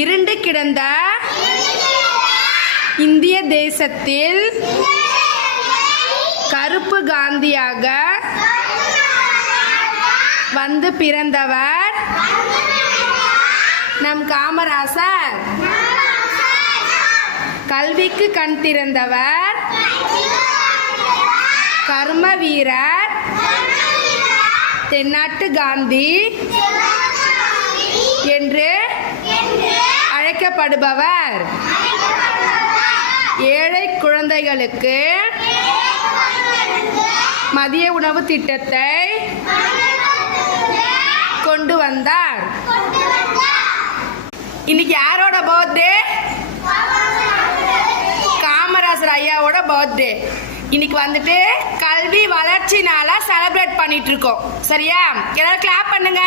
இருண்டு கிடந்த இந்திய தேசத்தில் கருப்பு காந்தியாக வந்து பிறந்தவர் நம் காமராசர். கல்விக்கு கண் திறந்தவர் கர்ம வீரர் தென்னாட்டு காந்தி என்று அழைக்கப்படுபவர். ஏழை குழந்தைகளுக்கு மதிய உணவு திட்டத்தை கொண்டு வந்தார். இன்னைக்கு யாரோட பர்த்டே? காமராசர் ஐயாவோட பர்த்டே. இன்னைக்கு வந்துட்டு கல்வி வளர்ச்சி நாளா செலிப்ரேட் பண்ணிட்டு இருக்கோம். சரியா? எல்லாரும் கிளாப் பண்ணுங்க.